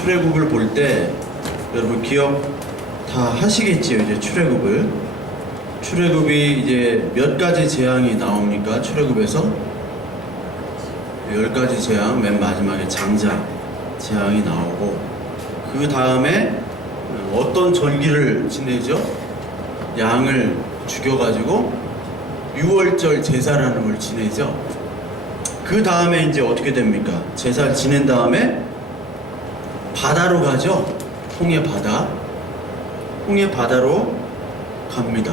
출애굽을 볼 때 여러분 기억 다 하시겠지요. 이제 출애굽이 이제 몇 가지 재앙이 나옵니까? 출애굽에서 10가지 재앙, 맨 마지막에 장자 재앙이 나오고, 그 다음에 어떤 절기를 지내죠? 양을 죽여가지고 6월절 제사라는 걸 지내죠. 그 다음에 이제 어떻게 됩니까? 제사를 지낸 다음에 바다로 가죠. 홍해 바다로 갑니다.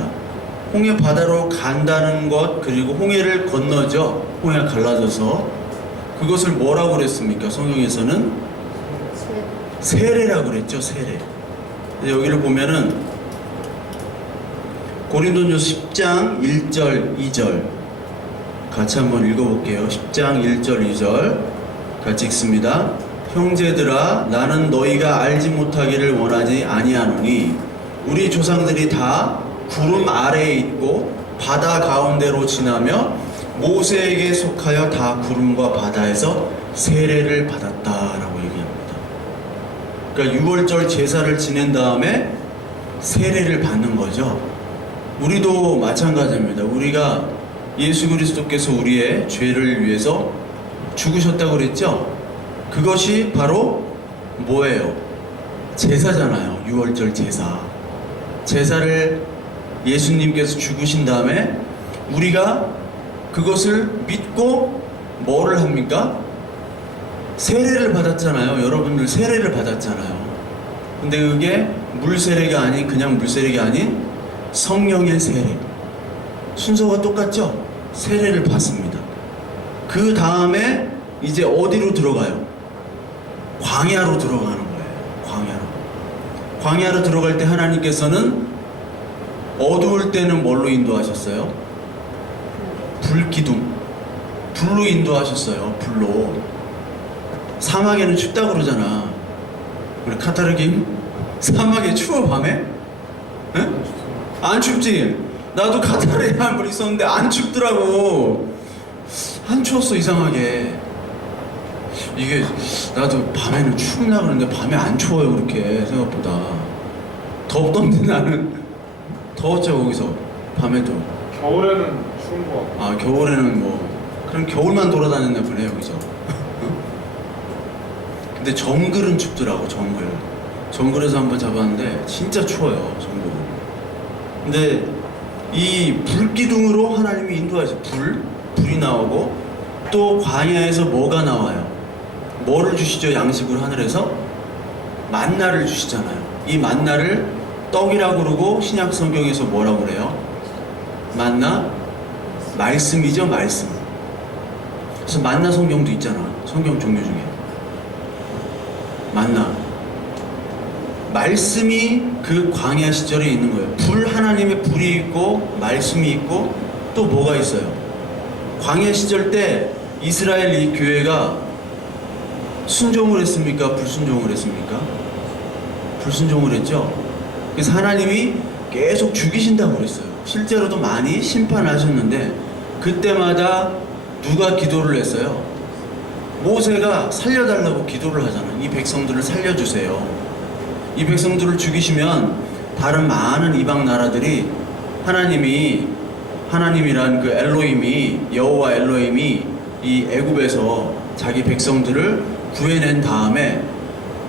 홍해 바다로 간다는 것, 그리고 홍해를 건너죠. 홍해가 갈라져서. 그것을 뭐라고 그랬습니까? 성경에서는 세례라고 그랬죠. 세례. 여기를 보면은 고린도전서 10장 1절 2절 같이 한번 읽어볼게요. 10장 1절 2절 같이 읽습니다. 형제들아, 나는 너희가 알지 못하기를 원하지 아니하노니 우리 조상들이 다 구름 아래에 있고 바다 가운데로 지나며 모세에게 속하여 다 구름과 바다에서 세례를 받았다라고 얘기합니다. 그러니까 6월절 제사를 지낸 다음에 세례를 받는 거죠. 우리도 마찬가지입니다. 우리가 예수 그리스도께서 우리의 죄를 위해서 죽으셨다고 그랬죠? 그것이 바로 뭐예요? 제사잖아요. 6월절 제사. 제사를 예수님께서 죽으신 다음에 우리가 그것을 믿고 뭐를 합니까? 세례를 받았잖아요. 여러분들 세례를 받았잖아요. 근데 그게 물세례가 아닌, 그냥 물세례가 아닌 성령의 세례. 순서가 똑같죠? 세례를 받습니다. 그 다음에 이제 어디로 들어가요? 광야로 들어가는 거예요. 광야로 들어갈 때 하나님께서는 어두울 때는 뭘로 인도하셨어요? 불로 인도하셨어요. 불로. 사막에는 춥다고 그러잖아. 우리 카타르김, 사막에 추워 밤에? 에? 안 춥지? 나도 카타르에 한 번 있었는데 안 춥더라고. 안 추웠어. 이상하게. 이게 나도 밤에는 춥나 그러는데 밤에 안 추워요. 그렇게 생각보다. 덥던데 나는 더웠죠. 거기서 밤에도. 겨울에는 추운 거 같고. 아, 겨울에는 뭐 그럼 겨울만 돌아다녔나 보네 여기서. 근데 정글은 춥더라고. 정글에서 한번 잡았는데 진짜 추워요. 정글은. 근데 이 불기둥으로 하나님이 인도하셔. 불이 나오고, 또 광야에서 뭐가 나와요? 뭐를 주시죠? 양식으로 하늘에서 만나를 주시잖아요. 이 만나를 떡이라고 그러고, 신약 성경에서 뭐라고 그래요? 만나? 말씀이죠. 말씀. 그래서 만나 성경도 있잖아. 성경 종류 중에 만나, 말씀이 그 광야 시절에 있는 거예요. 하나님의 불이 있고 말씀이 있고, 또 뭐가 있어요? 광야 시절 때 이스라엘 이 교회가 순종을 했습니까? 불순종을 했습니까? 불순종을 했죠. 그래서 하나님이 계속 죽이신다고 그랬어요. 실제로도 많이 심판하셨는데, 그때마다 누가 기도를 했어요? 모세가 살려달라고 기도를 하잖아요. 이 백성들을 살려주세요. 이 백성들을 죽이시면 다른 많은 이방 나라들이 하나님이란 그 엘로힘이, 여호와 엘로힘이 이 애굽에서 자기 백성들을 구해낸 다음에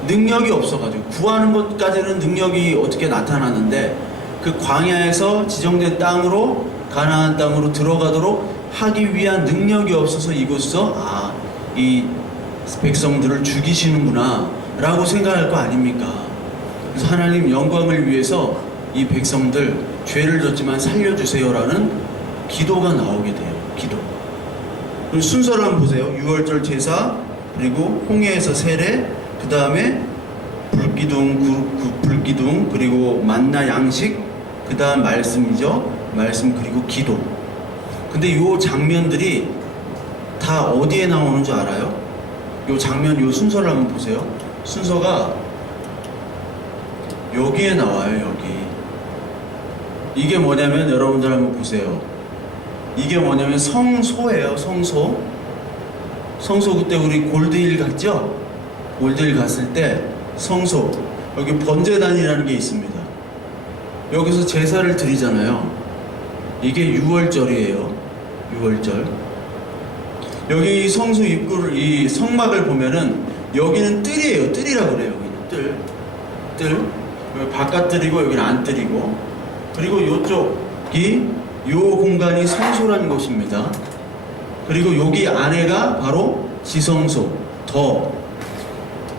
능력이 없어가지고, 구하는 것까지는 능력이 어떻게 나타났는데, 그 광야에서 지정된 땅으로, 가나안 땅으로 들어가도록 하기 위한 능력이 없어서 이곳에서 이 백성들을 죽이시는구나 라고 생각할 거 아닙니까? 그래서 하나님 영광을 위해서 이 백성들 죄를 졌지만 살려주세요 라는 기도가 나오게 돼요. 기도. 그럼 순서를 한번 보세요. 6월절 제사, 그리고 홍해에서 세례, 그 다음에 불기둥, 그리고 만나 양식, 그 다음 말씀이죠. 말씀, 그리고 기도. 근데 요 장면들이 다 어디에 나오는 줄 알아요? 요 장면, 요 순서를 한번 보세요. 순서가 여기에 나와요. 여기. 이게 뭐냐면, 여러분들 한번 보세요. 이게 뭐냐면 성소예요. 성소 그때 우리 골드힐 갔죠? 골드힐 갔을 때 성소, 여기 번제단이라는 게 있습니다. 여기서 제사를 드리잖아요. 이게 유월절이에요. 유월절. 여기 이 성소 입구를, 이 성막을 보면은 여기는 뜰이에요. 뜰이라고 그래요. 여기는 뜰. 여기 바깥 뜰이고 여기는 안 뜰이고. 그리고 요쪽이 요 공간이 성소라는 곳입니다. 그리고 여기 안에가 바로 지성소, 더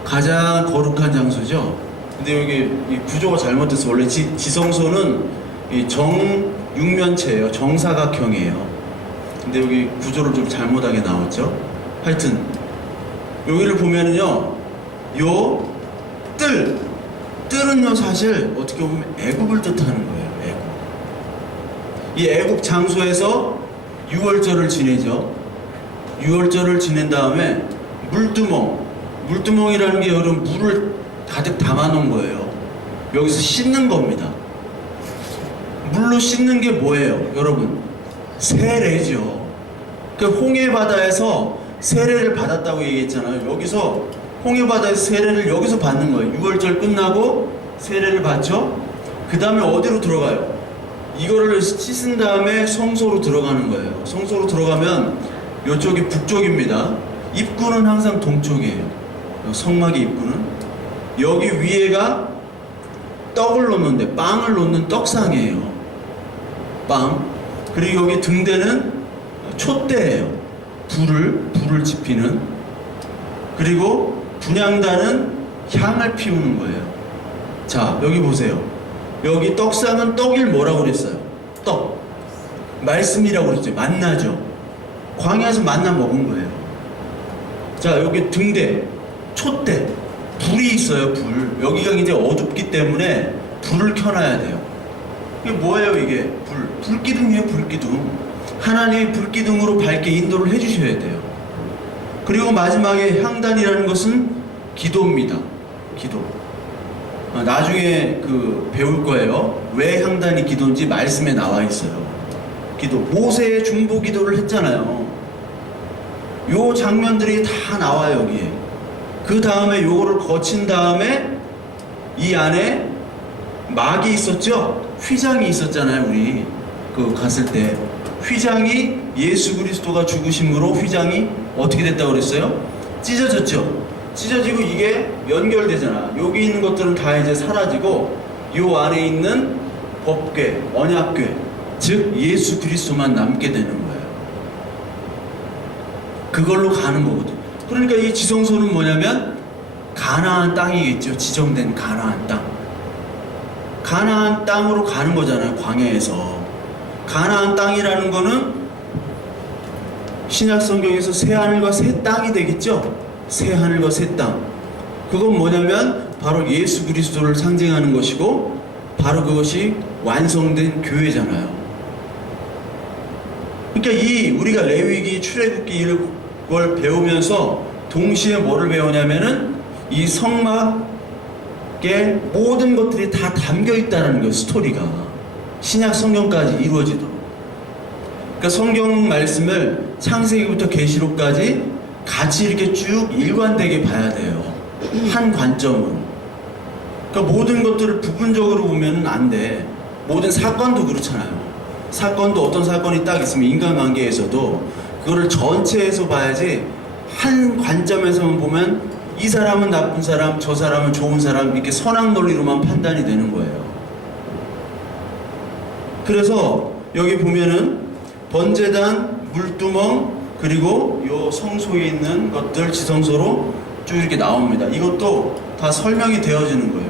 가장 거룩한 장소죠. 근데 여기 이 구조가 잘못돼서 원래 지성소는 이 정육면체예요. 정사각형이에요. 근데 여기 구조를 좀 잘못하게 나왔죠. 하여튼 여기를 보면은요, 요 뜰은요 사실 어떻게 보면 애굽을 뜻하는 거예요. 애굽. 이 애굽 장소에서 유월절을 지내죠. 유월절을 지낸 다음에 물두멍이라는 게 여러분 물을 가득 담아놓은 거예요. 여기서 씻는 겁니다. 물로 씻는 게 뭐예요, 여러분? 세례죠. 그 홍해바다에서 세례를 받았다고 얘기했잖아요. 여기서 홍해바다에서 세례를 여기서 받는 거예요. 유월절 끝나고 세례를 받죠. 그 다음에 어디로 들어가요? 이거를 씻은 다음에 성소로 들어가는 거예요. 성소로 들어가면 이쪽이 북쪽입니다. 입구는 항상 동쪽이에요. 성막의 입구는. 여기 위에가 떡을 놓는데, 빵을 놓는 떡상이에요. 빵. 그리고 여기 등대는 촛대예요. 불을 지피는. 그리고 분향단은 향을 피우는 거예요. 자, 여기 보세요. 여기 떡상은 떡일 뭐라고 그랬어요? 떡. 말씀이라고 그랬죠. 만나죠. 광야에서 만나 먹은 거예요. 자, 여기 등대, 촛대, 불이 있어요. 불. 여기가 이제 어둡기 때문에 불을 켜놔야 돼요. 이게 뭐예요, 이게? 불기둥이에요, 불기둥. 하나님이 불기둥으로 밝게 인도를 해주셔야 돼요. 그리고 마지막에 향단이라는 것은 기도입니다. 기도. 나중에 배울 거예요. 왜 향단이 기도인지 말씀에 나와 있어요. 기도. 모세의 중보 기도를 했잖아요. 요 장면들이 다 나와요, 여기에. 그 다음에 요거를 거친 다음에 이 안에 막이 있었죠? 휘장이 있었잖아요, 우리. 갔을 때. 휘장이 예수 그리스도가 죽으심으로 휘장이 어떻게 됐다고 그랬어요? 찢어졌죠? 찢어지고 이게 연결되잖아. 여기 있는 것들은 다 이제 사라지고 요 안에 있는 법궤, 언약궤, 즉 예수 그리스도만 남게 되는 거예요. 그걸로 가는 거거든. 그러니까 이 지성소는 뭐냐면 가나안 땅이겠죠. 지정된 가나안 땅. 가나안 땅으로 가는 거잖아요. 광야에서. 가나안 땅이라는 거는 신약 성경에서 새 하늘과 새 땅이 되겠죠. 새 하늘과 새 땅. 그건 뭐냐면 바로 예수 그리스도를 상징하는 것이고 바로 그것이 완성된 교회잖아요. 그러니까 우리가 레위기, 출애굽기 이걸 배우면서 동시에 뭐를 배우냐면은 이 성막의 모든 것들이 다 담겨 있다는 거예요. 스토리가 신약 성경까지 이루어지도록. 그러니까 성경 말씀을 창세기부터 계시록까지 같이 이렇게 쭉 일관되게 봐야 돼요. 한 관점으로. 그러니까 모든 것들을 부분적으로 보면 안 돼. 모든 사건도 그렇잖아요. 사건도 어떤 사건이 딱 있으면 인간관계에서도 그거를 전체에서 봐야지 한 관점에서만 보면 이 사람은 나쁜 사람, 저 사람은 좋은 사람, 이렇게 선악 논리로만 판단이 되는 거예요. 그래서 여기 보면은 번제단, 물두멍, 그리고 요 성소에 있는 것들 지성소로 쭉 이렇게 나옵니다. 이것도 다 설명이 되어지는 거예요.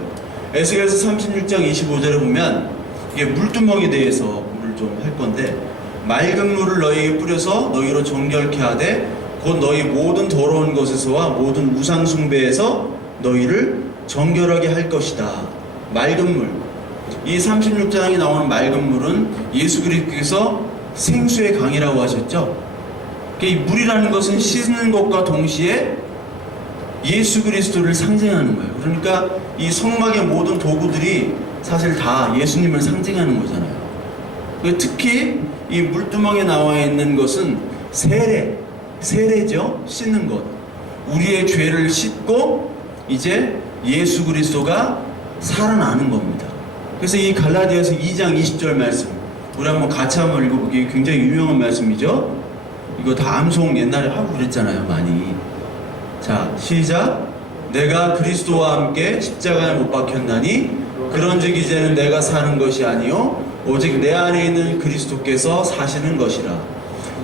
에스겔서 36장 25절에 보면 이게 물두멍에 대해서 오늘 좀 할 건데, 맑은 물을 너희에게 뿌려서 너희로 정결케 하되 곧 너희 모든 더러운 것에서와 모든 우상 숭배에서 너희를 정결하게 할 것이다. 맑은 물. 이 36장에 나오는 맑은 물은 예수 그리스도께서 생수의 강이라고 하셨죠. 이 물이라는 것은 씻는 것과 동시에 예수 그리스도를 상징하는 거예요. 그러니까 이 성막의 모든 도구들이 사실 다 예수님을 상징하는 거잖아요. 특히 이 물두멍에 나와 있는 것은 세례죠. 씻는 것. 우리의 죄를 씻고 이제 예수 그리스도가 살아나는 겁니다. 그래서 이 갈라디아서 2장 20절 말씀 우리 한번 같이 한번 읽어보기 굉장히 유명한 말씀이죠. 이거 다 암송 옛날에 하고 그랬잖아요 많이. 자 시작. 내가 그리스도와 함께 십자가에 못 박혔나니 그런즉 이제는 내가 사는 것이 아니요 오직 내 안에 있는 그리스도께서 사시는 것이라.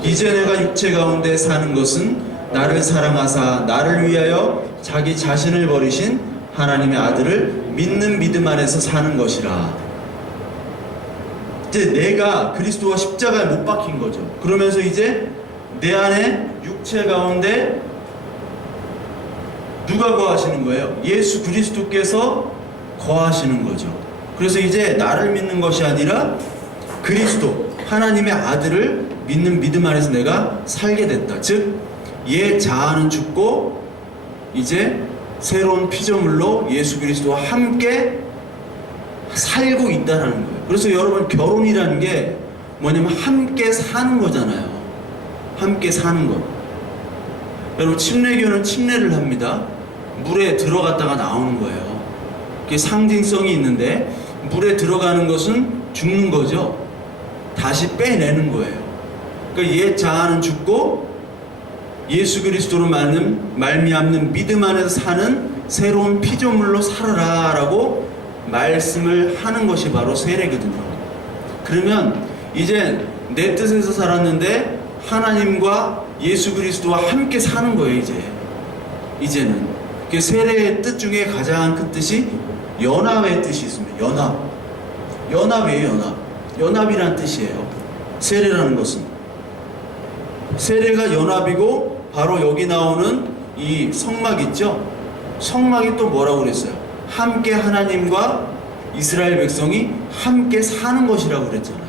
이제 내가 육체 가운데 사는 것은 나를 사랑하사 나를 위하여 자기 자신을 버리신 하나님의 아들을 믿는 믿음 안에서 사는 것이라. 이제 내가 그리스도와 십자가에 못 박힌 거죠. 그러면서 이제 내 안에 육체 가운데 누가 거하시는 거예요? 예수 그리스도께서 거하시는 거죠. 그래서 이제 나를 믿는 것이 아니라 그리스도 하나님의 아들을 믿는 믿음 안에서 내가 살게 됐다. 즉 옛 자아는 죽고 이제 새로운 피조물로 예수 그리스도와 함께 살고 있다는 거예요. 그래서 여러분 결혼이라는 게 뭐냐면 함께 사는 거잖아요. 함께 사는 것. 여러분 침례교는 침례를 합니다. 물에 들어갔다가 나오는 거예요. 그게 상징성이 있는데 물에 들어가는 것은 죽는 거죠. 다시 빼내는 거예요. 그러니까 옛 자아는 죽고 예수 그리스도로 말미암는 믿음 안에서 사는 새로운 피조물로 살아라 라고 말씀을 하는 것이 바로 세례거든요. 그러면 이제 내 뜻에서 살았는데 하나님과 예수 그리스도와 함께 사는 거예요. 이제는 그 세례의 뜻 중에 가장 큰 뜻이 연합의 뜻이 있습니다. 연합이에요. 연합이라는 뜻이에요. 세례라는 것은 세례가 연합이고 바로 여기 나오는 이 성막 있죠. 성막이 또 뭐라고 그랬어요? 함께 하나님과 이스라엘 백성이 함께 사는 것이라고 그랬잖아요.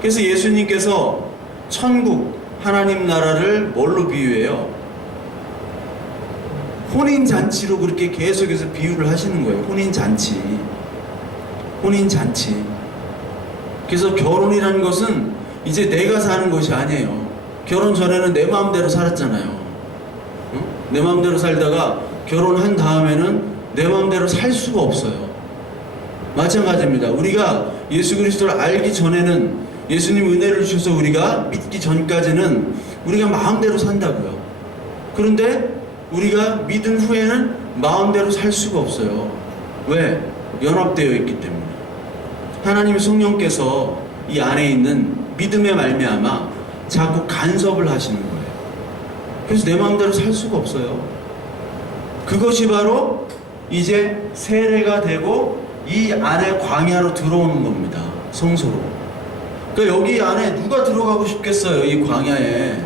그래서 예수님께서 천국 하나님 나라를 뭘로 비유해요? 혼인잔치로 그렇게 계속해서 비유를 하시는 거예요. 혼인잔치. 그래서 결혼이라는 것은 이제 내가 사는 것이 아니에요. 결혼 전에는 내 마음대로 살았잖아요. 응? 내 마음대로 살다가 결혼한 다음에는 내 마음대로 살 수가 없어요. 마찬가지입니다. 우리가 예수 그리스도를 알기 전에는 예수님 은혜를 주셔서 우리가 믿기 전까지는 우리가 마음대로 산다고요. 그런데 우리가 믿은 후에는 마음대로 살 수가 없어요. 왜? 연합되어 있기 때문에. 하나님 성령께서 이 안에 있는 믿음에 말미암아 자꾸 간섭을 하시는 거예요. 그래서 내 마음대로 살 수가 없어요. 그것이 바로 이제 세례가 되고 이 안에 광야로 들어오는 겁니다. 성소로. 그러니까 여기 안에 누가 들어가고 싶겠어요? 이 광야에.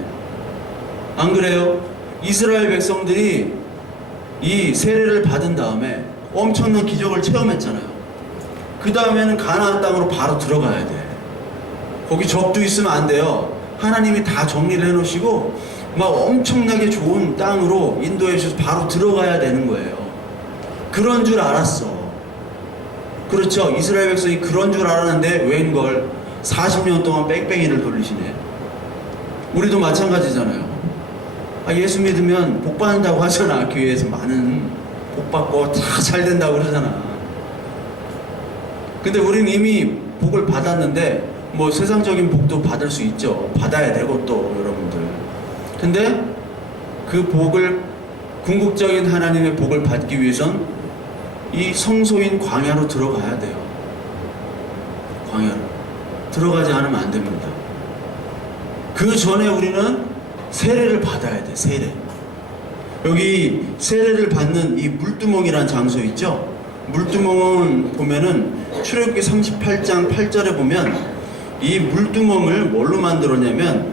안 그래요? 이스라엘 백성들이 이 세례를 받은 다음에 엄청난 기적을 체험했잖아요. 그 다음에는 가나안 땅으로 바로 들어가야 돼. 거기 적도 있으면 안 돼요. 하나님이 다 정리를 해놓으시고 막 엄청나게 좋은 땅으로 인도해 주셔서 바로 들어가야 되는 거예요. 그런 줄 알았어. 그렇죠. 이스라엘 백성이 그런 줄 알았는데 웬걸 40년 동안 뺑뺑이를 돌리시네. 우리도 마찬가지잖아요. 예수 믿으면 복 받는다고 하잖아. 교회에서 많은 복 받고 다 잘 된다고 그러잖아. 근데 우리는 이미 복을 받았는데 뭐 세상적인 복도 받을 수 있죠. 받아야 되고 또 여러분들. 근데 그 복을 궁극적인 하나님의 복을 받기 위해선 이 성소인 광야로 들어가야 돼요. 광야로 들어가지 않으면 안 됩니다. 그 전에 우리는 세례를 받아야 돼. 세례. 여기 세례를 받는 이 물두멍이라는 장소 있죠. 물두멍은 보면은 출애굽기 38장 8절에 보면 이 물두멍을 뭘로 만들었냐면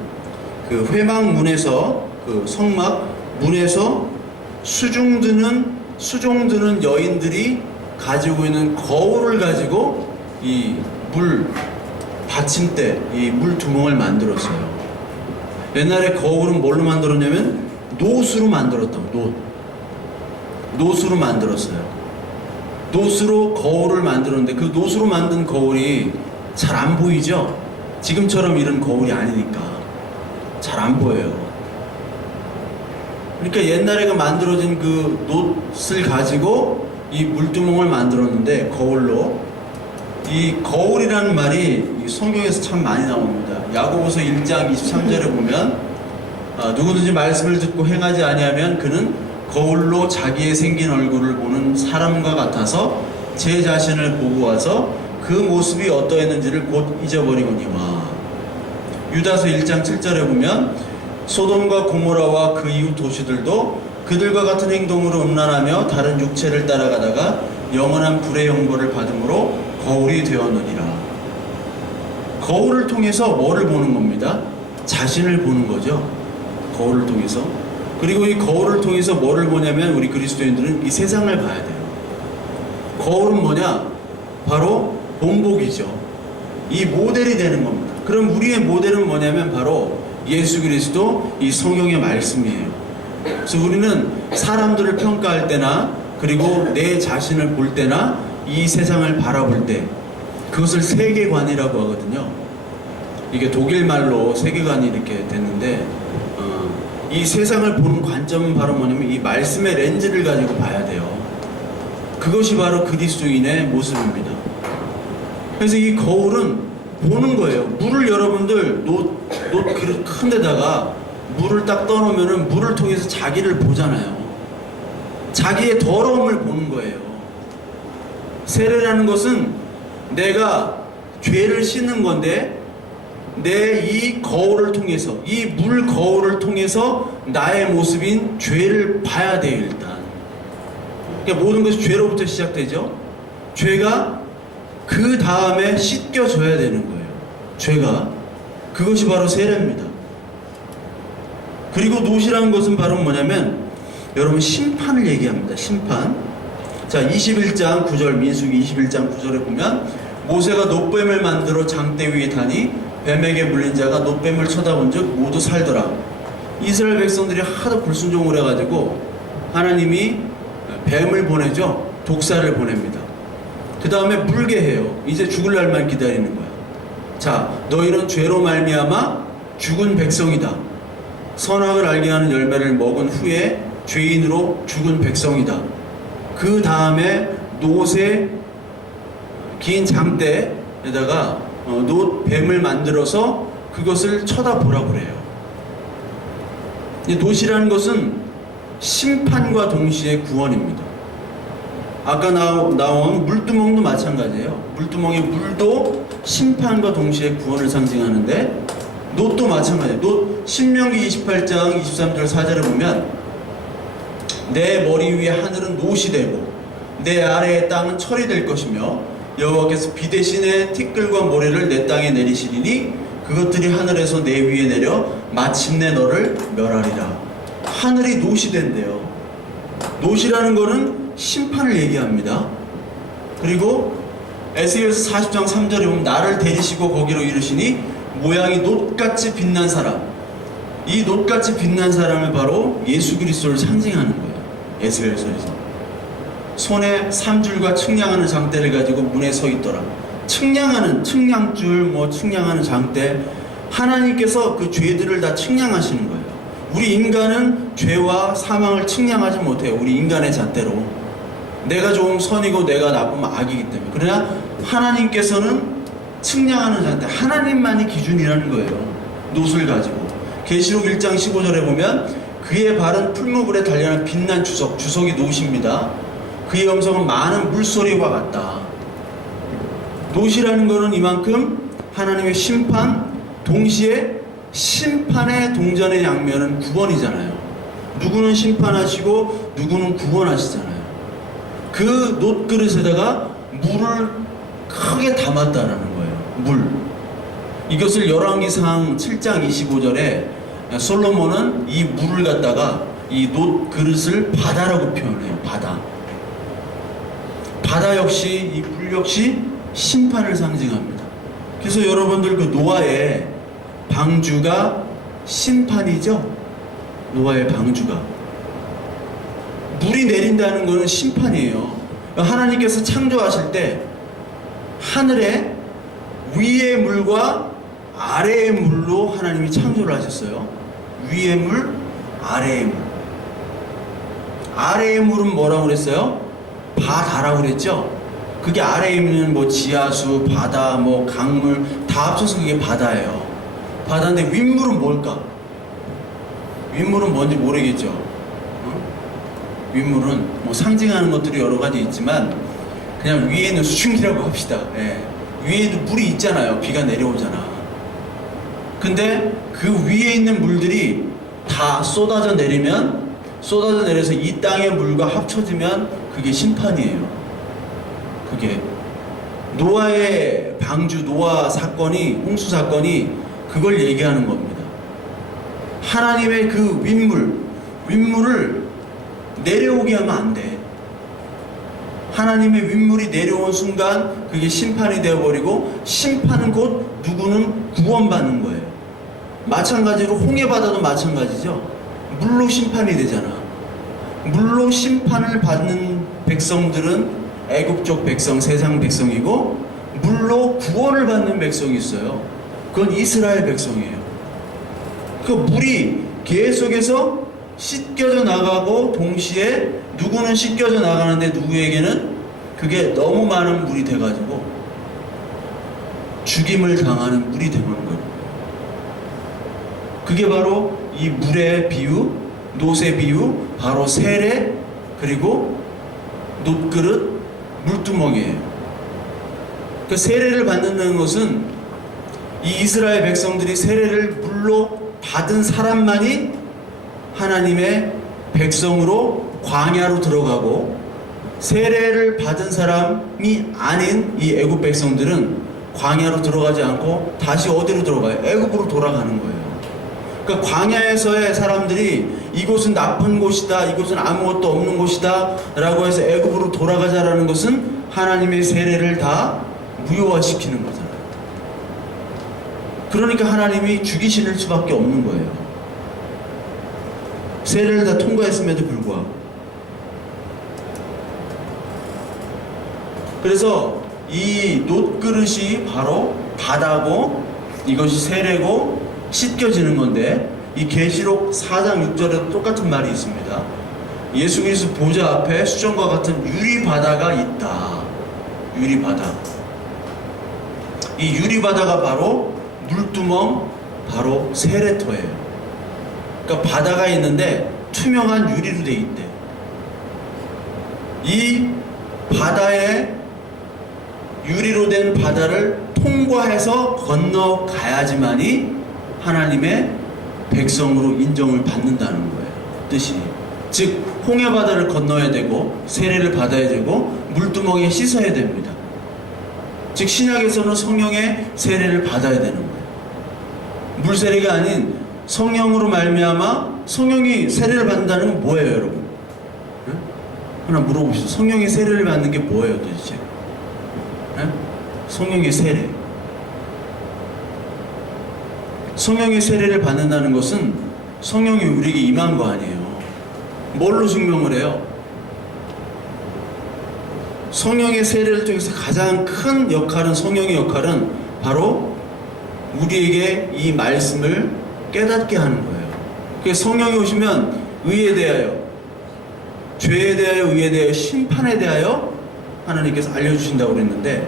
그 회막문에서 그 성막 문에서 수종 드는 여인들이 가지고 있는 거울을 가지고 이 물 받침대, 이 물두멍을 만들었어요. 옛날에 거울은 뭘로 만들었냐면 노수로 만들었다고. 노수로 만들었어요. 노수로 거울을 만들었는데 그 노수로 만든 거울이 잘 안 보이죠? 지금처럼 이런 거울이 아니니까 잘 안 보여요. 그러니까 옛날에 그 만들어진 그 놋을 가지고 이 물두멍을 만들었는데 거울로. 이 거울이라는 말이 이 성경에서 참 많이 나옵니다. 야고보서 1장 23절에 보면 누구든지 말씀을 듣고 행하지 아니하면 그는 거울로 자기의 생긴 얼굴을 보는 사람과 같아서 제 자신을 보고 와서 그 모습이 어떠했는지를 곧 잊어버리거니와. 유다서 1장 7절에 보면 소돔과 고모라와 그 이웃 도시들도 그들과 같은 행동으로 음란하며 다른 육체를 따라가다가 영원한 불의 형벌을 받음으로 거울이 되었느니라. 거울을 통해서 뭐를 보는 겁니다? 자신을 보는 거죠. 거울을 통해서. 그리고 이 거울을 통해서 뭐를 보냐면 우리 그리스도인들은 이 세상을 봐야 돼요. 거울은 뭐냐? 바로 본복이죠. 이 모델이 되는 겁니다. 그럼 우리의 모델은 뭐냐면 바로 예수 그리스도 이 성경의 말씀이에요. 그래서 우리는 사람들을 평가할 때나 그리고 내 자신을 볼 때나 이 세상을 바라볼 때 그것을 세계관이라고 하거든요. 이게 독일 말로 세계관이 이렇게 됐는데 이 세상을 보는 관점은 바로 뭐냐면 이 말씀의 렌즈를 가지고 봐야 돼요. 그것이 바로 그리스도인의 모습입니다. 그래서 이 거울은 보는 거예요. 물을 여러분들 놋 그릇 큰 데다가 물을 딱 떠놓으면은 물을 통해서 자기를 보잖아요. 자기의 더러움을 보는 거예요. 세례라는 것은 내가 죄를 씻는 건데 내 이 거울을 통해서 이 물 거울을 통해서 나의 모습인 죄를 봐야 돼요. 일단 그러니까 모든 것이 죄로부터 시작되죠. 죄가 그 다음에 씻겨져야 되는 거예요. 죄가 그것이 바로 세례입니다. 그리고 놋이라는 것은 바로 뭐냐면 여러분 심판을 얘기합니다. 심판. 자 21장 9절 민수기 21장 9절에 보면 모세가 놋뱀을 만들어 장대 위에 타니 뱀에게 물린 자가 놋뱀을 쳐다본 즉 모두 살더라. 이스라엘 백성들이 하도 불순종을 해가지고 하나님이 뱀을 보내죠. 독사를 보냅니다. 그 다음에 물게 해요. 이제 죽을 날만 기다리는 거야. 자 너희는 죄로 말미암아 죽은 백성이다. 선악을 알게 하는 열매를 먹은 후에 죄인으로 죽은 백성이다. 그 다음에 놋에 긴 장대에다가 놋뱀을 만들어서 그것을 쳐다보라고 그래요. 놋이라는 것은 심판과 동시에 구원입니다. 아까 나온 물두멍도 마찬가지예요. 물두멍의 물도 심판과 동시에 구원을 상징하는데 놋도 마찬가지예요. 놋 신명기 28장 23절 4절을 보면 내 머리 위에 하늘은 놋이 되고 내 아래의 땅은 철이 될 것이며 여호와께서 비 대신에 티끌과 모래를 내 땅에 내리시리니 그것들이 하늘에서 내 위에 내려 마침내 너를 멸하리라. 하늘이 놋이 된대요. 놋이라는 거는 심판을 얘기합니다. 그리고 에스겔서 40장 3절에 보면 나를 데리시고 거기로 이르시니 모양이 놋같이 빛난 사람. 이 놋같이 빛난 사람을 바로 예수 그리스도를 상징하는 거예요. 에스겔서에서 손에 삼줄과 측량하는 장대를 가지고 문에 서 있더라. 측량하는 측량줄 측량하는 장대. 하나님께서 그 죄들을 다 측량하시는 거예요. 우리 인간은 죄와 사망을 측량하지 못해요. 우리 인간의 잣대로 내가 좀 선이고 내가 나쁘면 악이기 때문에. 그러나 하나님께서는 측량하는 장대, 하나님만이 기준이라는 거예요. 놋을 가지고. 계시록 1장 15절에 보면 그의 발은 풀무불에 단련한 빛난 주석이 놋입니다. 그의 음성은 많은 물소리와 같다. 놋이라는 것은 이만큼 하나님의 심판, 동시에 심판의 동전의 양면은 구원이잖아요. 누구는 심판하시고 누구는 구원하시잖아요. 그 놋그릇에다가 물을 크게 담았다라는 거예요. 물. 이것을 열왕기상 7장 25절에 솔로몬은 이 물을 갖다가 이 놋그릇을 바다라고 표현해요. 바다. 바다 역시 이 물 역시 심판을 상징합니다. 그래서 여러분들 그 노아의 방주가 심판이죠. 노아의 방주가 물이 내린다는 것은 심판이에요. 하나님께서 창조하실 때 하늘에 위의 물과 아래의 물로 하나님이 창조를 하셨어요. 위의 물, 아래의 물. 아래의 물은 뭐라고 그랬어요? 바다라고 그랬죠? 그게 아래에 있는 뭐 지하수, 바다, 뭐 강물 다 합쳐서 그게 바다예요. 바다인데 윗물은 뭘까? 윗물은 뭔지 모르겠죠? 윗물은 뭐 상징하는 것들이 여러 가지 있지만 그냥 위에 있는 수증기라고 합시다. 예. 위에도 물이 있잖아요. 비가 내려오잖아. 근데 그 위에 있는 물들이 다 쏟아져 내려서 이 땅의 물과 합쳐지면 그게 심판이에요. 그게 노아의 방주, 노아 사건이, 홍수 사건이 그걸 얘기하는 겁니다. 하나님의 그 윗물을 내려오게 하면 안 돼. 하나님의 윗물이 내려온 순간 그게 심판이 되어버리고, 심판은 곧 누구는 구원받는 거예요. 마찬가지로 홍해바다도 마찬가지죠. 물로 심판이 되잖아. 물로 심판을 받는 백성들은 애국적 백성, 세상 백성이고, 물로 구원을 받는 백성이 있어요. 그건 이스라엘 백성이에요. 그 물이 계속해서 씻겨져 나가고, 동시에 누구는 씻겨져 나가는데 누구에게는 그게 너무 많은 물이 돼가지고 죽임을 당하는 물이 되는 거예요. 그게 바로 이 물의 비유, 놋의 비유, 바로 세례, 그리고 놋그릇, 물두멍이에요. 그 세례를 받는다는 것은 이 이스라엘 백성들이 세례를 물로 받은 사람만이 하나님의 백성으로 광야로 들어가고, 세례를 받은 사람이 아닌 이 애굽 백성들은 광야로 들어가지 않고 다시 어디로 들어가요? 애굽으로 돌아가는 거예요. 그러니까 광야에서의 사람들이 이곳은 나쁜 곳이다, 이곳은 아무것도 없는 곳이다 라고 해서 애굽으로 돌아가자라는 것은 하나님의 세례를 다 무효화시키는 거잖아요. 그러니까 하나님이 죽이실 수밖에 없는 거예요. 세례를 다 통과했음에도 불구하고. 그래서 이 놋그릇이 바로 바다고, 이것이 세례고 씻겨지는 건데, 이 계시록 4장 6절에도 똑같은 말이 있습니다. 예수 그리스도 보좌 앞에 수정과 같은 유리바다가 있다. 유리바다. 이 유리바다가 바로 물두멍, 바로 세례터예요. 그러니까 바다가 있는데 투명한 유리로 돼 있대. 이 바다에, 유리로 된 바다를 통과해서 건너가야지만이 하나님의 백성으로 인정을 받는다는 거예요. 뜻이. 즉 홍해바다를 건너야 되고, 세례를 받아야 되고, 물두멍에 씻어야 됩니다. 즉 신약에서는 성령의 세례를 받아야 되는 거예요. 물세례가 아닌 성령으로 말미암아, 성령이 세례를 받는다는 건 뭐예요, 여러분? 네? 하나 물어봅시다. 성령의 세례를 받는 게 뭐예요, 도대체? 네? 성령의 세례. 성령의 세례를 받는다는 것은 성령이 우리에게 임한 거 아니에요. 뭘로 증명을 해요? 성령의 세례를 통해서 가장 큰 역할은, 성령의 역할은 바로 우리에게 이 말씀을 깨닫게 하는 거예요. 그래서 성령이 오시면 의에 대하여, 죄에 대하여, 의에 대하여, 심판에 대하여 하나님께서 알려주신다고 그랬는데,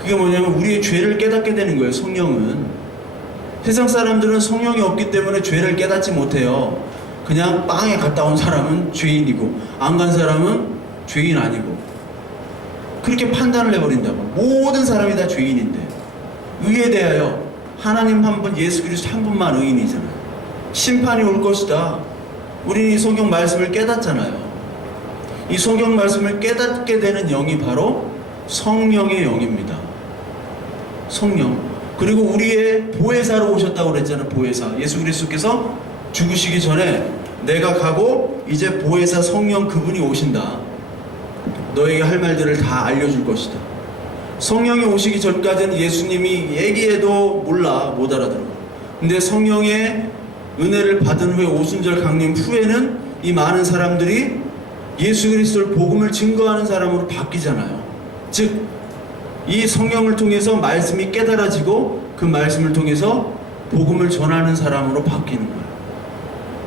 그게 뭐냐면 우리의 죄를 깨닫게 되는 거예요. 성령은. 세상 사람들은 성령이 없기 때문에 죄를 깨닫지 못해요. 그냥 빵에 갔다 온 사람은 죄인이고 안 간 사람은 죄인 아니고, 그렇게 판단을 해버린다고. 모든 사람이 다 죄인인데, 의에 대하여 하나님 한 분, 예수 그리스도 한 분만 의인이잖아요. 심판이 올 것이다. 우리는 이 성경 말씀을 깨닫잖아요. 이 성경 말씀을 깨닫게 되는 영이 바로 성령의 영입니다. 성령. 그리고 우리의 보혜사로 오셨다고 그랬잖아요. 보혜사. 예수 그리스도께서 죽으시기 전에 내가 가고 이제 보혜사 성령 그분이 오신다. 너에게 할 말들을 다 알려줄 것이다. 성령이 오시기 전까지는 예수님이 얘기해도 몰라, 못 알아들어. 근데 성령의 은혜를 받은 후에, 오순절 강림 후에는 이 많은 사람들이 예수 그리스도를 복음을 증거하는 사람으로 바뀌잖아요. 즉 이 성령을 통해서 말씀이 깨달아지고 그 말씀을 통해서 복음을 전하는 사람으로 바뀌는 거예요.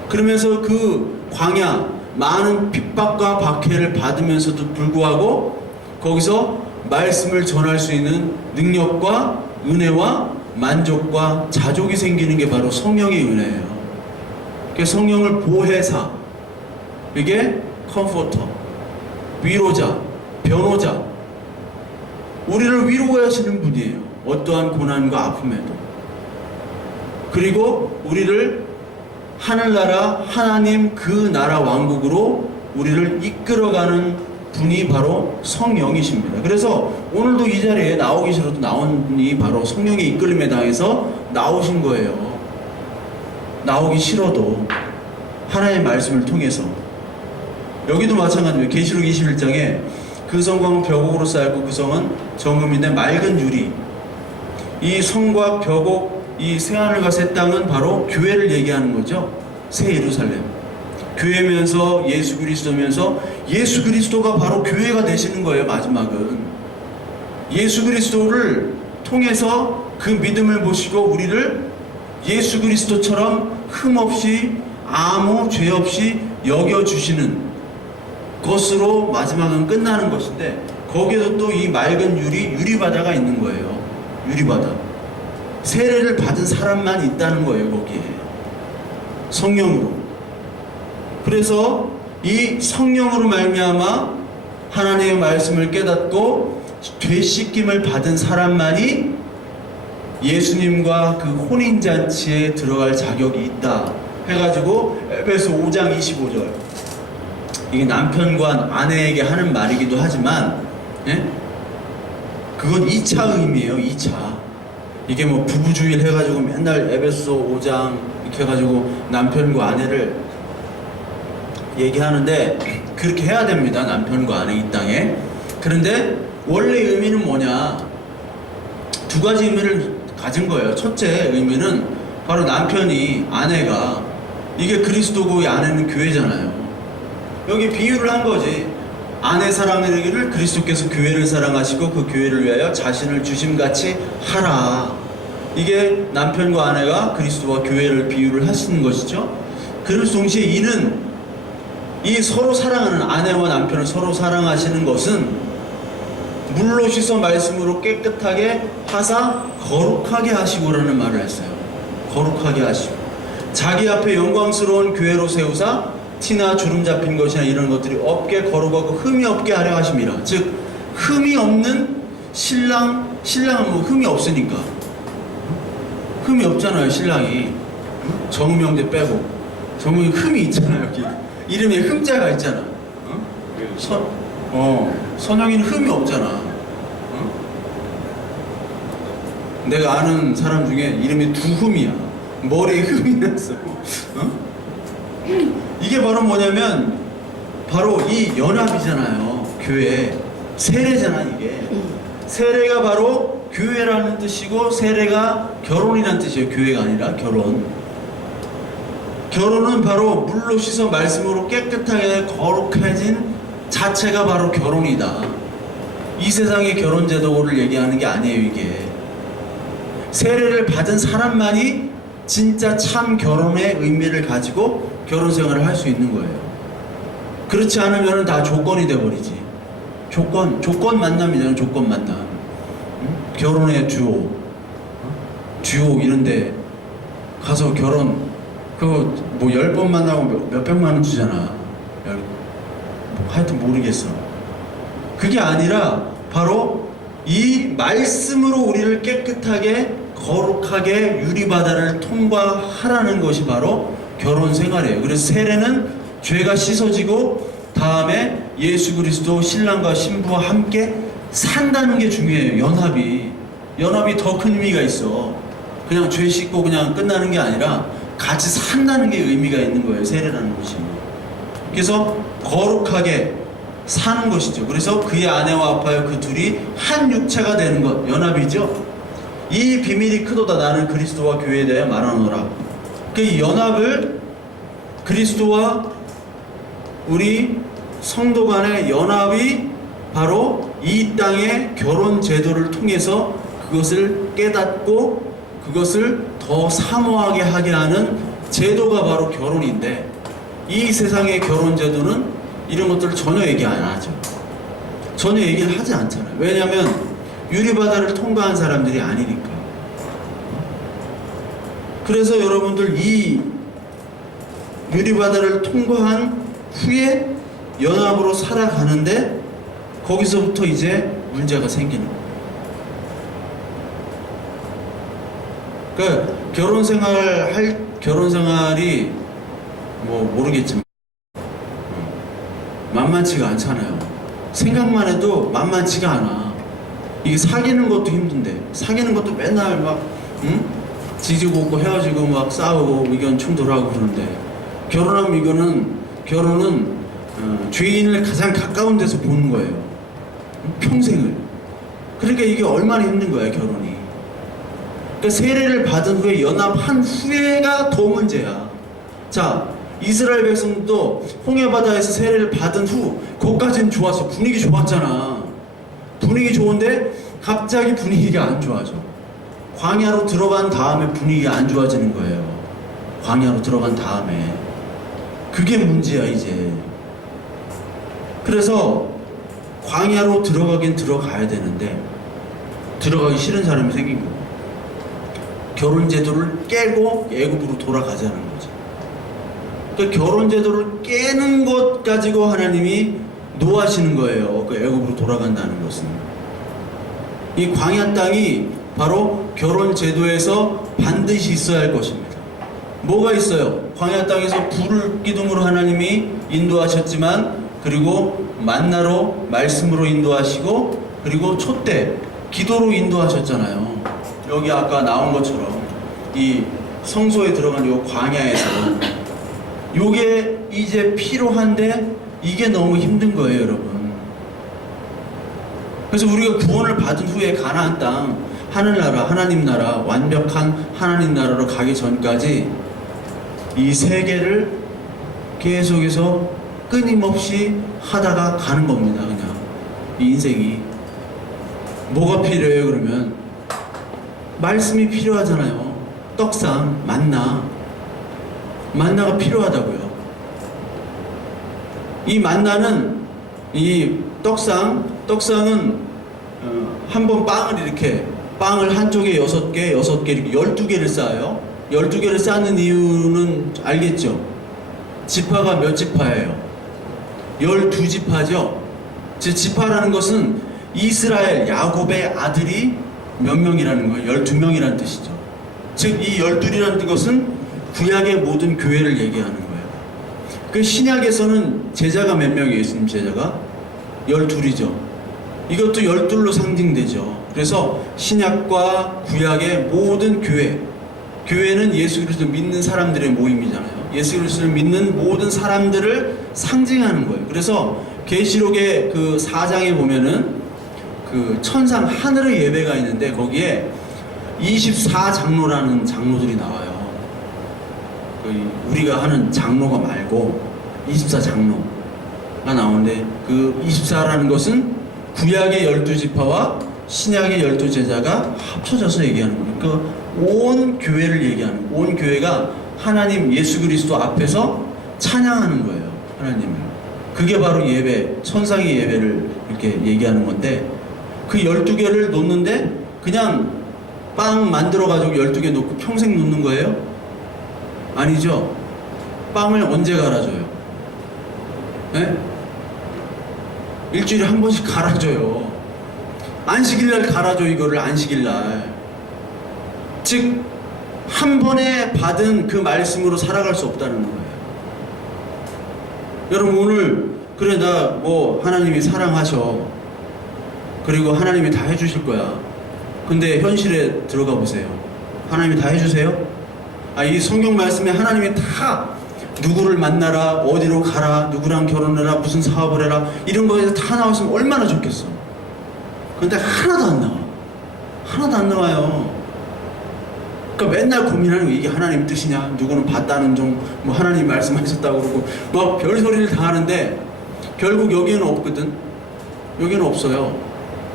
그러면서 그 광야, 많은 핍박과 박해를 받으면서도 불구하고 거기서 말씀을 전할 수 있는 능력과 은혜와 만족과 자족이 생기는 게 바로 성령의 은혜예요. 성령을 보혜사, 이게 컴포터, 위로자, 변호자, 우리를 위로하시는 분이에요. 어떠한 고난과 아픔에도. 그리고 우리를 하늘나라 하나님 그 나라 왕국으로 우리를 이끌어가는 분이 바로 성령이십니다. 그래서 오늘도 이 자리에 나오기 싫어도 나온 분이 바로 성령의 이끌림에 당해서 나오신 거예요. 나오기 싫어도 하나님의 말씀을 통해서. 여기도 마찬가지예요. 계시록 21장에 그 성곽은 벽옥으로 쌓였고 그 성은 정금인데 맑은 유리. 이 성곽, 벽옥, 이 새하늘과 새 땅은 바로 교회를 얘기하는 거죠. 새 예루살렘. 교회면서 예수 그리스도면서 예수 그리스도가 바로 교회가 되시는 거예요. 마지막은 예수 그리스도를 통해서 그 믿음을 보시고 우리를 예수 그리스도처럼 흠없이 아무 죄 없이 여겨주시는 것으로 마지막은 끝나는 것인데, 거기에도 또 이 맑은 유리바다가 있는 거예요. 유리바다. 세례를 받은 사람만 있다는 거예요. 거기에 성령으로. 그래서 이 성령으로 말미암아 하나님의 말씀을 깨닫고 되씻김을 받은 사람만이 예수님과 그 혼인잔치에 들어갈 자격이 있다 해가지고 에베소 5장 25절, 이게 남편과 아내에게 하는 말이기도 하지만, 예? 그건 2차 의미예요. 2차. 이게 뭐 부부주의를 해가지고 맨날 에베소 5장 이렇게 해가지고 남편과 아내를 얘기하는데, 그렇게 해야 됩니다. 남편과 아내 이 땅에. 그런데 원래 의미는 뭐냐, 두 가지 의미를 가진 거예요. 첫째 의미는 바로 남편이, 아내가, 이게 그리스도고 이 아내는 교회잖아요. 여기 비유를 한 거지. 아내 사랑하기를 그리스도께서 교회를 사랑하시고 그 교회를 위하여 자신을 주심같이 하라. 이게 남편과 아내가 그리스도와 교회를 비유를 하시는 것이죠. 그러면서 동시에 이는, 이 서로 사랑하는, 아내와 남편을 서로 사랑하시는 것은 물로 씻어 말씀으로 깨끗하게 하사 거룩하게 하시고라는 말을 했어요. 거룩하게 하시고 자기 앞에 영광스러운 교회로 세우사 티나 주름 잡힌 것이나 이런 것들이 없게 거룩하고 흠이 없게 하려 하심이라. 즉 흠이 없는 신랑은 뭐 흠이 없으니까. 흠이 없잖아요. 신랑이 정명대 빼고. 정명이 흠이 있잖아요. 여기 이름에 흠자가 있잖아. 선영이는 흠이 없잖아. 내가 아는 사람 중에 이름이 두흠이야. 머리에 흠이 났어. 이게 바로 뭐냐면 바로 이 연합이잖아요. 교회 세례잖아. 이게 세례가 바로 교회라는 뜻이고, 세례가 결혼이라는 뜻이에요. 교회가 아니라 결혼. 결혼은 바로 물로 씻어 말씀으로 깨끗하게 거룩해진 자체가 바로 결혼이다. 이 세상의 결혼 제도를 얘기하는 게 아니에요. 이게 세례를 받은 사람만이 진짜 참 결혼의 의미를 가지고 결혼 생활을 할 수 있는 거예요. 그렇지 않으면 다 조건이 돼버리지. 조건 만남이잖아요. 조건 만남. 결혼의 주옥 이런데 가서 결혼, 그거 뭐 10번 만나고 몇백만 원 주잖아. 하여튼 모르겠어. 그게 아니라 바로 이 말씀으로 우리를 깨끗하게 거룩하게 유리바다를 통과하라는 것이 바로 결혼 생활이에요. 그래서 세례는 죄가 씻어지고 다음에 예수 그리스도 신랑과 신부와 함께 산다는 게 중요해요. 연합이 더 큰 의미가 있어. 그냥 죄 씻고 그냥 끝나는 게 아니라 같이 산다는 게 의미가 있는 거예요. 세례라는 것이. 그래서 거룩하게 사는 것이죠. 그래서 그의 아내와 합하여 그 둘이 한 육체가 되는 것, 연합이죠. 이 비밀이 크도다. 나는 그리스도와 교회에 대해 말하노라. 그 연합을, 그리스도와 우리 성도 간의 연합이 바로 이 땅의 결혼 제도를 통해서 그것을 깨닫고 그것을 더 사모하게 하게 하는 제도가 바로 결혼인데, 이 세상의 결혼 제도는 이런 것들을 전혀 얘기 안 하죠. 전혀 얘기를 하지 않잖아요. 왜냐하면 유리바다를 통과한 사람들이 아니니까. 그래서 여러분들 이 유리바다를 통과한 후에 연합으로 살아가는데 거기서부터 이제 문제가 생기는 거예요. 그러니까 결혼 생활이 뭐 모르겠지만 만만치가 않잖아요. 생각만 해도 만만치가 않아. 이게 사귀는 것도 힘든데, 사귀는 것도 맨날 막 지지고 볶고 헤어지고 막 싸우고 의견 충돌하고 그러는데, 결혼은 죄인을 가장 가까운 데서 보는 거예요. 평생을. 그러니까 이게 얼마나 힘든 거야, 결혼이. 그러니까 세례를 받은 후에 연합한 후에가 더 문제야. 자, 이스라엘 백성도 홍해바다에서 세례를 받은 후 그것까지는 좋았어. 분위기 좋았잖아. 분위기 좋은데 갑자기 분위기가 안 좋아져. 광야로 들어간 다음에 분위기가 안 좋아지는 거예요. 광야로 들어간 다음에. 그게 문제야 이제. 그래서 광야로 들어가긴 들어가야 되는데 들어가기 싫은 사람이 생긴 거예요. 결혼 제도를 깨고 애굽으로 돌아가자는 거죠. 그러니까 결혼 제도를 깨는 것 가지고 하나님이 노하시는 거예요. 그 애굽으로 돌아간다는 것은. 이 광야 땅이 바로 결혼 제도에서 반드시 있어야 할 것입니다. 뭐가 있어요? 광야 땅에서 불을 기둥으로 하나님이 인도하셨지만, 그리고 만나로 말씀으로 인도하시고, 그리고 촛대 기도로 인도하셨잖아요. 여기 아까 나온 것처럼 이 성소에 들어간 요 광야에서 요게 이제 필요한데 이게 너무 힘든 거예요, 여러분. 그래서 우리가 구원을 받은 후에 가나안 땅, 하늘나라, 하나님 나라, 완벽한 하나님 나라로 가기 전까지 이 세계를 계속해서 끊임없이 하다가 가는 겁니다. 그냥 이 인생이. 뭐가 필요해요? 그러면 말씀이 필요하잖아요. 떡상, 만나가 필요하다고요. 이 만나는, 이 떡상은 한번 빵을 한쪽에 6개 이렇게 12개를 쌓아요. 12개를 쌓는 이유는 알겠죠? 지파가 몇 지파예요? 12지파죠? 지파라는 것은 이스라엘, 야곱의 아들이 몇 명이라는 거예요? 12명이라는 뜻이죠. 즉, 이 12이라는 것은 구약의 모든 교회를 얘기하는 거예요. 그 신약에서는 제자가 몇 명이에요? 예수님 제자가? 12이죠. 이것도 12로 상징되죠. 그래서 신약과 구약의 모든 교회는 예수 그리스도를 믿는 사람들의 모임이잖아요. 예수 그리스도를 믿는 모든 사람들을 상징하는 거예요. 그래서 계시록의 그 4장에 보면은 그 천상 하늘의 예배가 있는데 거기에 24장로라는 장로들이 나와요. 우리가 하는 장로가 말고 24장로가 나오는데, 그 24라는 것은 구약의 12지파와 신약의 12제자가 합쳐져서 얘기하는 거예요. 그러니까 온 교회를 얘기하는 거예요. 온 교회가 하나님 예수 그리스도 앞에서 찬양하는 거예요. 하나님을. 그게 바로 예배, 천상의 예배를 이렇게 얘기하는 건데, 그 12개를 놓는데 그냥 빵 만들어가지고 12개 놓고 평생 놓는 거예요? 아니죠. 빵을 언제 갈아줘요? 네? 일주일에 한 번씩 갈아줘요. 안식일날 갈아줘. 이거를 안식일날. 즉 한 번에 받은 그 말씀으로 살아갈 수 없다는 거예요. 여러분, 오늘 그래 나 뭐 하나님이 사랑하셔, 그리고 하나님이 다 해주실 거야. 근데 현실에 들어가 보세요. 하나님이 다 해주세요? 이 성경 말씀에 하나님이 다 누구를 만나라, 어디로 가라, 누구랑 결혼해라, 무슨 사업을 해라, 이런 거에서 다 나왔으면 얼마나 좋겠어. 근데 하나도 안 나와. 하나도 안 나와요. 그러니까 맨날 고민하는 거, 이게 하나님 뜻이냐, 누구는 봤다는 좀 뭐 하나님 말씀하셨다고 그러고 막 별소리를 다 하는데 결국 여기에는 없거든. 여기는 없어요.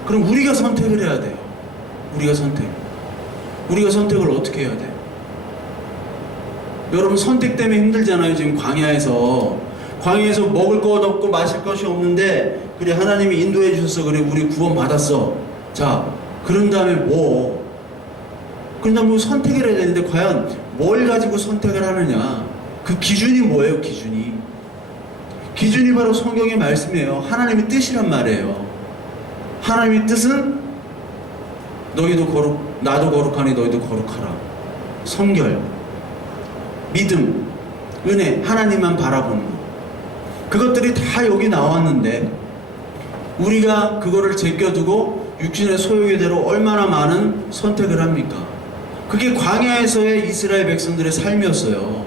그럼 우리가 선택을 해야 돼요. 우리가 선택을 어떻게 해야 돼요? 여러분 선택 때문에 힘들잖아요. 지금 광야에서 먹을 것 없고 마실 것이 없는데 그래 하나님이 인도해 주셔서 그래 우리 구원 받았어. 자 그런 다음에 뭐 그런 다음에 선택을 해야 되는데 과연 뭘 가지고 선택을 하느냐, 그 기준이 뭐예요? 기준이 바로 성경의 말씀이에요. 하나님의 뜻이란 말이에요. 하나님의 뜻은 나도 거룩하니 너희도 거룩하라. 성결, 믿음, 은혜, 하나님만 바라보는 것. 그것들이 다 여기 나왔는데 우리가 그거를 제껴두고 육신의 소욕의 대로 얼마나 많은 선택을 합니까? 그게 광야에서의 이스라엘 백성들의 삶이었어요.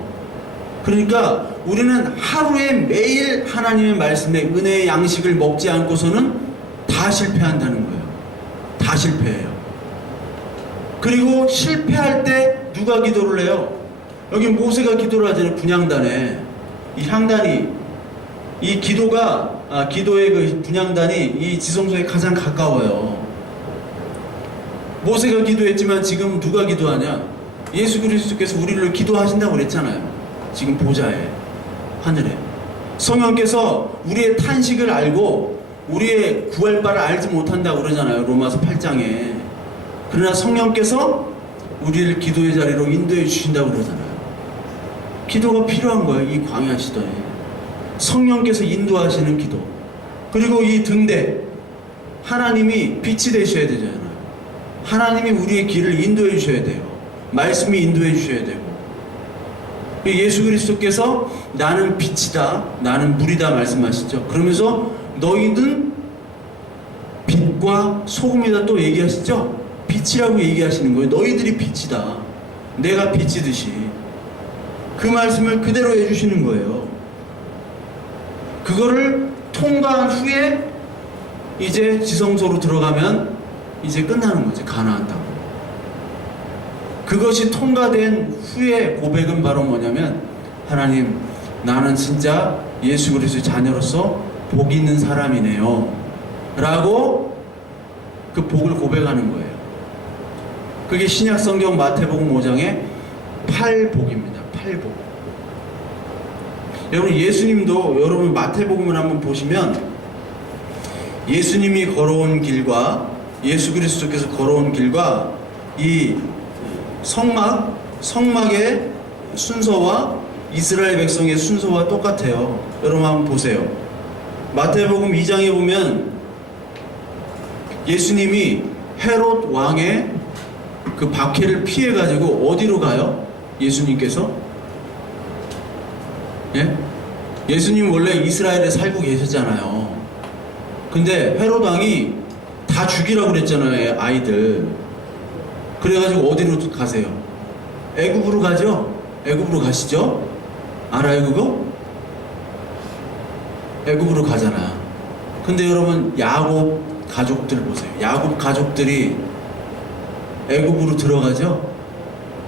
그러니까 우리는 하루에 매일 하나님의 말씀의 은혜의 양식을 먹지 않고서는 다 실패한다는 거예요. 다 실패해요. 그리고 실패할 때 누가 기도를 해요? 여기 모세가 기도를 하잖아요. 분향단에 이 향단이, 이 기도의 그 분향단이 이 지성소에 가장 가까워요. 모세가 기도했지만 지금 누가 기도하냐? 예수 그리스도께서 우리를 기도하신다고 그랬잖아요. 지금 보좌에, 하늘에. 성령께서 우리의 탄식을 알고 우리의 구할 바를 알지 못한다고 그러잖아요. 로마서 8장에. 그러나 성령께서 우리를 기도의 자리로 인도해 주신다고 그러잖아요. 기도가 필요한 거예요. 이 광야 시대에 성령께서 인도하시는 기도. 그리고 이 등대, 하나님이 빛이 되셔야 되잖아요. 하나님이 우리의 길을 인도해 주셔야 돼요. 말씀이 인도해 주셔야 되고, 예수 그리스도께서 나는 빛이다, 나는 물이다 말씀하시죠. 그러면서 너희는 빛과 소금이다 또 얘기하시죠. 빛이라고 얘기하시는 거예요. 너희들이 빛이다, 내가 빛이듯이. 그 말씀을 그대로 해주시는 거예요. 그거를 통과한 후에 이제 지성소로 들어가면 이제 끝나는 거지. 가나안 땅. 그것이 통과된 후에 고백은 바로 뭐냐면, 하나님 나는 진짜 예수 그리스도의 자녀로서 복 있는 사람이네요 라고 그 복을 고백하는 거예요. 그게 신약 성경 마태복음 5장의 8복입니다. 8복. 여러분 예수님도, 여러분 마태복음을 한번 보시면 예수님이 걸어온 길과 예수 그리스도께서 걸어온 길과 이 성막의 순서와 이스라엘 백성의 순서와 똑같아요. 여러분 한번 보세요. 마태복음 2장에 보면 예수님이 헤롯 왕의 그 박해를 피해 가지고 어디로 가요? 예수님께서? 예? 예수님 원래 이스라엘에 살고 계셨잖아요. 근데 헤롯 왕이 다 죽이라고 그랬잖아요, 아이들. 그래가지고 어디로 가세요? 애굽으로 가죠? 애굽으로 가시죠? 알아요 그거? 애굽으로 가잖아. 근데 여러분 야곱 가족들 보세요. 야곱 가족들이 애굽으로 들어가죠?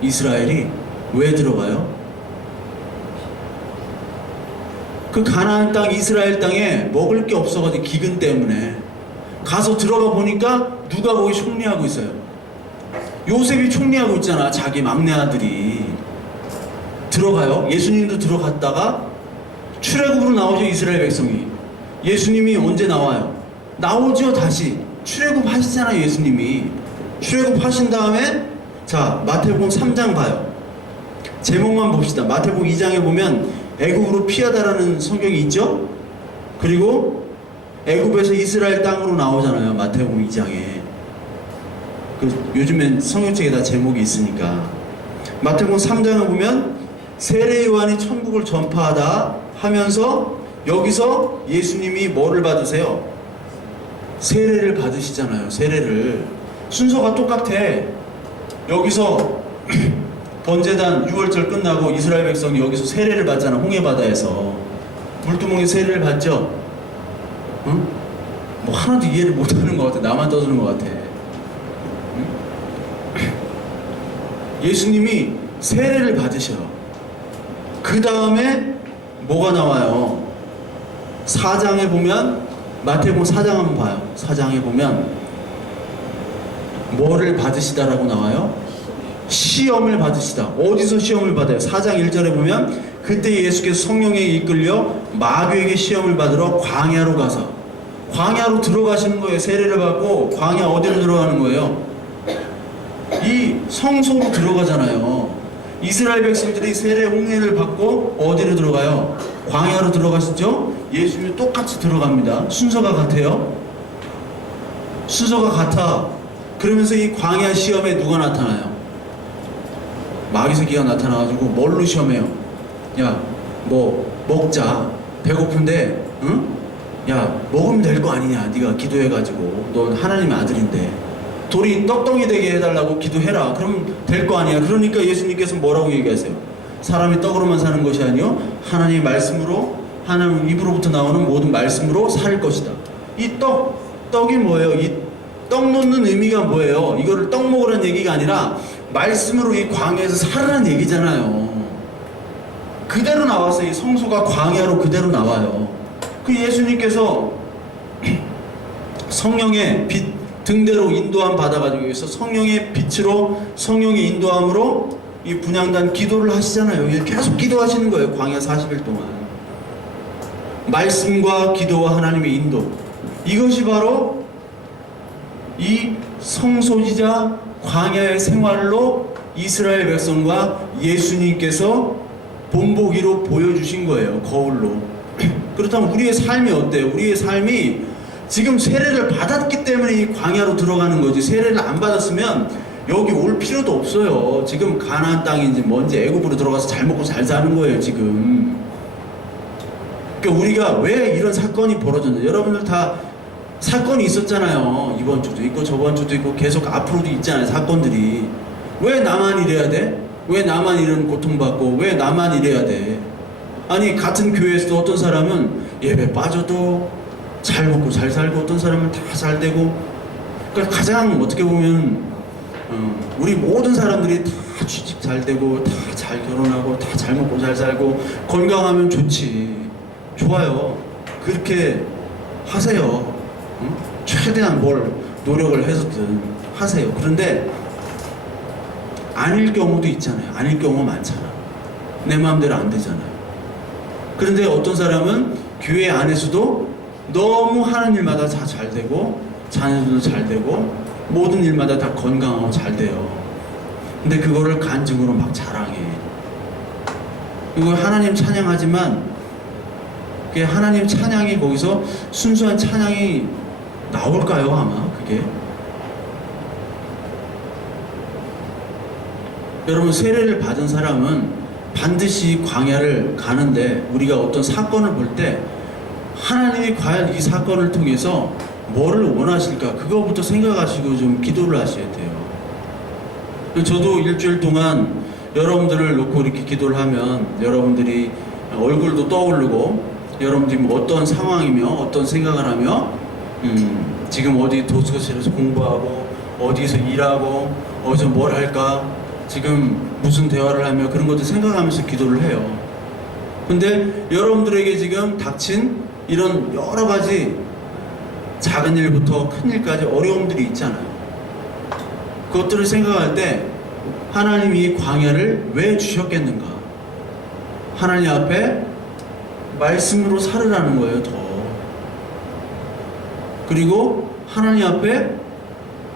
이스라엘이. 왜 들어가요? 그 가나안 땅, 이스라엘 땅에 먹을 게 없어가지고 기근 때문에 가서 들어가 보니까 누가 거기 총리하고 있어요? 요셉이 총리하고 있잖아. 자기 막내 아들이. 들어가요. 예수님도 들어갔다가 출애굽으로 나오죠. 이스라엘 백성이. 예수님이 언제 나와요? 나오죠. 다시 출애굽 하시잖아요. 예수님이 출애굽 하신 다음에, 자 마태복음 3장 봐요. 제목만 봅시다. 마태복음 2장에 보면 애굽으로 피하다라는 성경이 있죠. 그리고 애굽에서 이스라엘 땅으로 나오잖아요. 마태복음 2장에. 그 요즘엔 성경책에 다 제목이 있으니까. 마태복음 3장을 보면 세례 요한이 천국을 전파하다 하면서 여기서 예수님이 뭐를 받으세요? 세례를 받으시잖아요. 세례를. 순서가 똑같아. 여기서 번제단 6월절 끝나고 이스라엘 백성이 여기서 세례를 받잖아. 홍해바다에서 물두멍에 세례를 받죠. 응? 뭐 하나도 이해를 못하는 것 같아. 나만 떠드는 것 같아. 응? 예수님이 세례를 받으셔요. 그 다음에 뭐가 나와요? 4장에 보면, 마태복음 4장 한번 봐요. 4장에 보면 뭐를 받으시다라고 나와요? 시험을 받으시다. 어디서 시험을 받아요? 4장 1절에 보면 그때 예수께서 성령에 이끌려 마귀에게 시험을 받으러 광야로 가서, 광야로 들어가시는 거예요. 세례를 받고 광야 어디로 들어가는 거예요? 이 성소로 들어가잖아요. 이스라엘 백성들이 세례 홍해를 받고 어디로 들어가요? 광야로 들어가시죠? 예수님이 똑같이 들어갑니다. 순서가 같아요. 순서가 같아. 그러면서 이 광야 시험에 누가 나타나요? 마귀 새끼가 나타나가지고 뭘로 시험해요? 야, 뭐 먹자. 배고픈데, 응? 야, 먹으면 될 거 아니냐? 네가 기도해가지고 넌 하나님의 아들인데 돌이 떡덩이 되게 해달라고 기도해라. 그러면 될 거 아니야? 그러니까 예수님께서 뭐라고 얘기하세요? 사람이 떡으로만 사는 것이 아니요 하나님의 말씀으로, 하나님 입으로부터 나오는 모든 말씀으로 살 것이다. 이 떡이 뭐예요? 이 떡 놓는 의미가 뭐예요? 이거를 떡 먹으라는 얘기가 아니라 말씀으로 이 광야에서 살으라는 얘기잖아요. 그대로 나와서 이 성소가 광야로 그대로 나와요. 그 예수님께서 성령의 빛 등대로 인도함 받아가지고 여기서 성령의 빛으로, 성령의 인도함으로 이 분향단 기도를 하시잖아요. 계속 기도하시는 거예요. 광야 40일 동안. 말씀과 기도와 하나님의 인도. 이것이 바로 이 성소이자 광야의 생활로 이스라엘 백성과 예수님께서 본보기로 보여주신 거예요. 거울로. 그렇다면 우리의 삶이 어때요? 우리의 삶이 지금 세례를 받았기 때문에 이 광야로 들어가는 거지, 세례를 안 받았으면 여기 올 필요도 없어요. 지금 가나안 땅인지 뭔지 애굽으로 들어가서 잘 먹고 잘 사는 거예요 지금. 그러니까 우리가 왜 이런 사건이 벌어졌는지, 여러분들 다 사건이 있었잖아요. 이번 주도 있고 저번 주도 있고 계속 앞으로도 있잖아요. 사건들이. 왜 나만 이래야 돼? 왜 나만 이런 고통받고 왜 나만 이래야 돼? 아니 같은 교회에서도 어떤 사람은 예배 빠져도 잘 먹고 잘 살고, 어떤 사람은 다 잘 되고. 그러니까 가장 어떻게 보면 우리 모든 사람들이 다 취직 잘 되고 다 잘 결혼하고 다 잘 먹고 잘 살고 건강하면 좋지. 좋아요. 그렇게 하세요. 최대한 뭘 노력을 해서든 하세요. 그런데 아닐 경우도 있잖아요. 아닐 경우가 많잖아. 내 마음대로 안 되잖아요. 그런데 어떤 사람은 교회 안에서도 너무 하는 일마다 다 잘 되고 자녀들도 잘 되고 모든 일마다 다 건강하고 잘 돼요. 근데 그거를 간증으로 막 자랑해. 이거 하나님 찬양하지만 그게 하나님 찬양이 거기서 순수한 찬양이 나올까요? 아마 그게. 여러분, 세례를 받은 사람은 반드시 광야를 가는데 우리가 어떤 사건을 볼 때 하나님이 과연 이 사건을 통해서 뭐를 원하실까, 그거부터 생각하시고 좀 기도를 하셔야 돼요. 저도 일주일 동안 여러분들을 놓고 이렇게 기도를 하면 여러분들이 얼굴도 떠오르고, 여러분들이 뭐 어떤 상황이며 어떤 생각을 하며 지금 어디 도서실에서 공부하고 어디서 일하고 어디서 뭘 할까, 지금 무슨 대화를 하며 그런 것들 생각하면서 기도를 해요. 근데 여러분들에게 지금 닥친 이런 여러 가지 작은 일부터 큰 일까지 어려움들이 있잖아요. 그것들을 생각할 때 하나님이 이 광야를 왜 주셨겠는가? 하나님 앞에 말씀으로 살으라는 거예요. 더. 그리고 하나님 앞에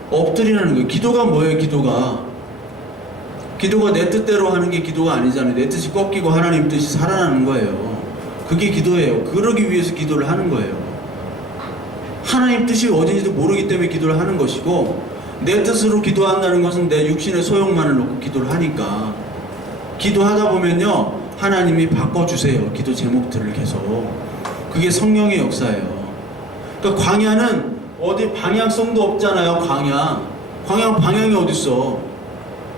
엎드리라는 거예요. 기도가 뭐예요? 기도가 내 뜻대로 하는 게 기도가 아니잖아요. 내 뜻이 꺾이고 하나님 뜻이 살아나는 거예요. 그게 기도예요. 그러기 위해서 기도를 하는 거예요. 하나님 뜻이 어딘지도 모르기 때문에 기도를 하는 것이고, 내 뜻으로 기도한다는 것은 내 육신의 소욕만을 놓고 기도를 하니까, 기도하다 보면요 하나님이 바꿔주세요. 기도 제목들을 계속. 그게 성령의 역사예요. 그러니까 광야는 어디 방향성도 없잖아요. 방향이 어딨어.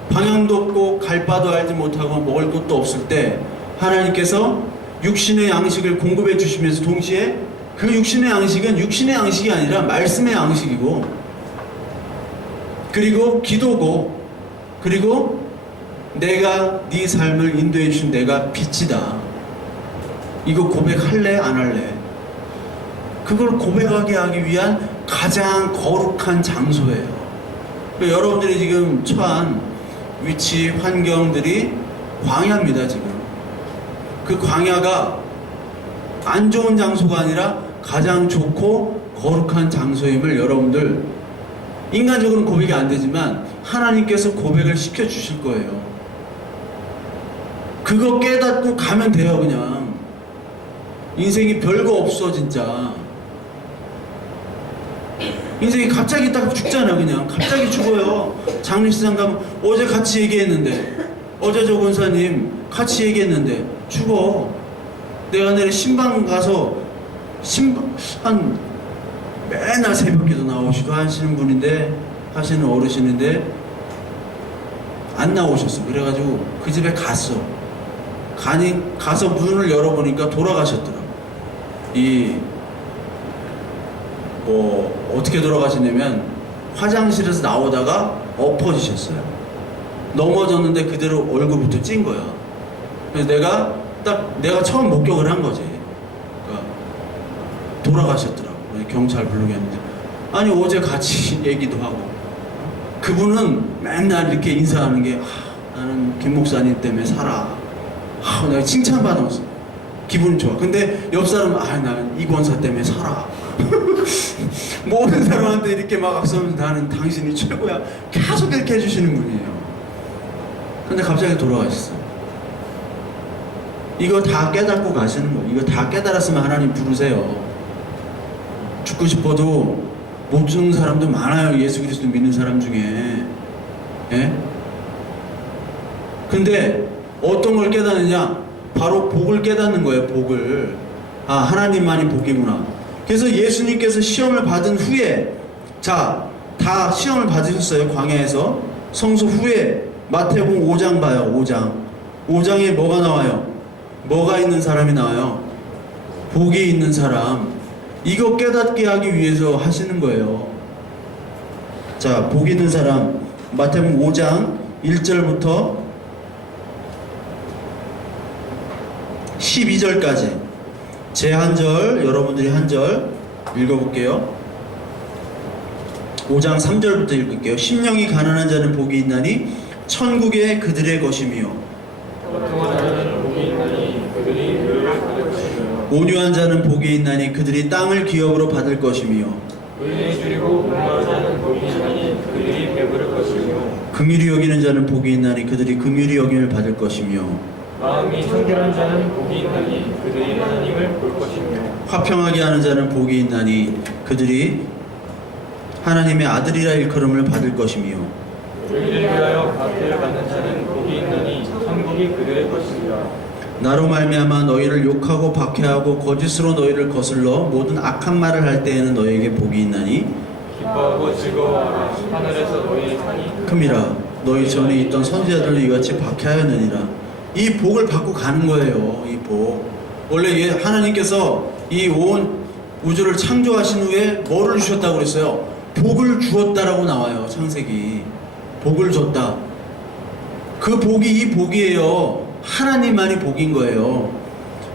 방향도 없고 갈 바도 알지 못하고 먹을 것도 없을 때 하나님께서 육신의 양식을 공급해 주시면서 동시에 그 육신의 양식은 육신의 양식이 아니라 말씀의 양식이고, 그리고 기도고, 그리고 내가 네 삶을 인도해 주신 내가 빛이다. 이거 고백할래? 안 할래? 그걸 고백하게 하기 위한 가장 거룩한 장소예요. 여러분들이 지금 처한 위치, 환경들이 광야입니다, 지금. 그 광야가 안 좋은 장소가 아니라 가장 좋고 거룩한 장소임을 여러분들 인간적으로는 고백이 안 되지만 하나님께서 고백을 시켜주실 거예요. 그거 깨닫고 가면 돼요, 그냥. 인생이 별거 없어, 진짜. 인생이 갑자기 딱 죽잖아, 그냥. 갑자기 죽어요. 장례식장 가면 어제 같이 얘기했는데, 어제 저 권사님 같이 얘기했는데 죽어. 내가 내일 신방 가서 한 맨날 새벽기도 나오시고 하시는 분인데, 하시는 어르신인데 안 나오셨어. 그래가지고 그 집에 갔어. 가서 문을 열어보니까 돌아가셨더라. 어떻게 돌아가셨냐면 화장실에서 나오다가 엎어지셨어요. 넘어졌는데 그대로 얼굴부터 찐 거야. 그래서 내가 처음 목격을 한 거지. 그러니까 돌아가셨더라고. 경찰 부르겠는데, 아니 어제 같이 얘기도 하고. 그분은 맨날 이렇게 인사하는 게, 나는 김 목사님 때문에 살아. 내가 칭찬받았어. 기분 좋아. 근데 옆 사람은, 나는 이 권사 때문에 살아. 모든 사람한테 이렇게 막 악수하면서 나는 당신이 최고야. 계속 이렇게 해주시는 분이에요. 근데 갑자기 돌아가셨어. 이거 다 깨닫고 가시는 거예요. 이거 다 깨달았으면 하나님 부르세요. 죽고 싶어도 못 죽는 사람도 많아요. 예수 그리스도 믿는 사람 중에. 예? 근데 어떤 걸 깨닫느냐? 바로 복을 깨닫는 거예요. 복을. 하나님만이 복이구나. 그래서 예수님께서 시험을 받은 후에, 다 시험을 받으셨어요. 광야에서. 성소 후에 마태복음 5장 봐요. 5장에 뭐가 나와요? 뭐가 있는 사람이 나와요? 복이 있는 사람. 이거 깨닫게 하기 위해서 하시는 거예요. 복 있는 사람, 마태복음 5장 1절부터 12절까지 제 한 절, 여러분들이 한 절 읽어볼게요. 5장 3절부터 읽을게요. 심령이 가난한 자는 복이 있나니 천국에 그들의 것이며, 온유한 자는 복이 있나니 그들이 땅을 기업으로 받을 것이며, 의에 줄이고 공부하는 자는 복이 있나니 그들이 배부를 것이며, 긍휼히 여기는 자는 복이 있나니 그들이 긍휼히 여김을 받을 것이며, 마음이 청결한 자는 복이 있나니 그들이 하나님을 볼 것이며, 화평하게 하는 자는 복이 있나니 그들이 하나님의 아들이라 일컬음을 받을 것이며, 의를 위하여 박해를 받는 자는 복이 있나니 천국이 그들의 것이니라. 나로 말미암아 너희를 욕하고 박해하고 거짓으로 너희를 거슬러 모든 악한 말을 할 때에는 너희에게 복이 있나니 기뻐하고 즐거워하라. 하늘에서 너희의 상이 큼이라. 너희 전에 있던 선지자들도 이같이 박해하였느니라. 이 복을 받고 가는 거예요. 이 복. 원래 하나님께서 이 온 우주를 창조하신 후에 뭐를 주셨다고 그랬어요? 복을 주었다라고 나와요. 창세기. 복을 줬다. 그 복이 이 복이에요. 하나님만이 복인 거예요.